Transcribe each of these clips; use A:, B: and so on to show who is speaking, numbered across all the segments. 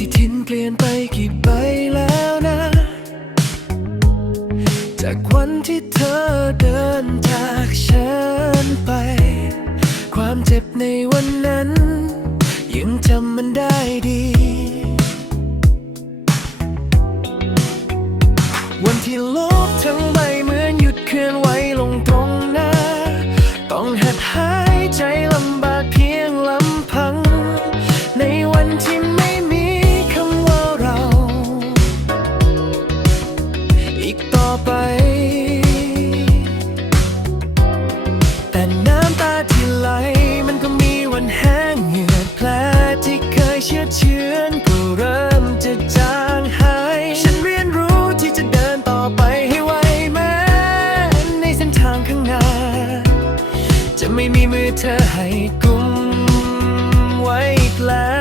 A: ที่ทิ้นเปลี่ยนไปกี่ใบแล้วนะ จากวันที่เธอเดินจากฉันไป ความเจ็บในวันนั้น ยังจำมันได้ดี วันที่โลก ไม่มีมือเธอให้กุมไว้อีกแล้ว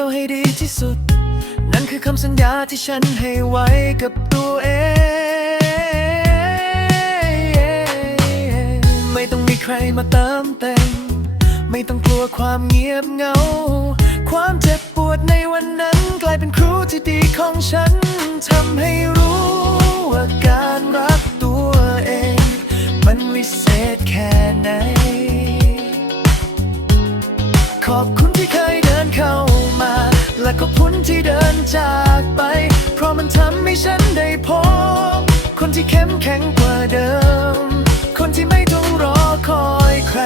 A: ยวให้ดีที่สุด นั่นคือคำสัญญาที่ฉันให้ไว้กับตัวเอง ไม่ต้องมีใครมาเติมเต็ม ไม่ต้องกลัวความเงียบเหงา ความเจ็บปวดในวันนั้น กลายเป็นครูที่ดีของฉันทำให้รู้ว่าการรักตัวเอง มันวิเศษแค่ไหน ขอบคุณที่เคยเดินเข้ามา และขอบคุณที่เดินจากไป เพราะมันทำให้ฉันได้พบ คนที่เข้มแข็งกว่าเดิม คนที่ไม่ต้องรอคอยใคร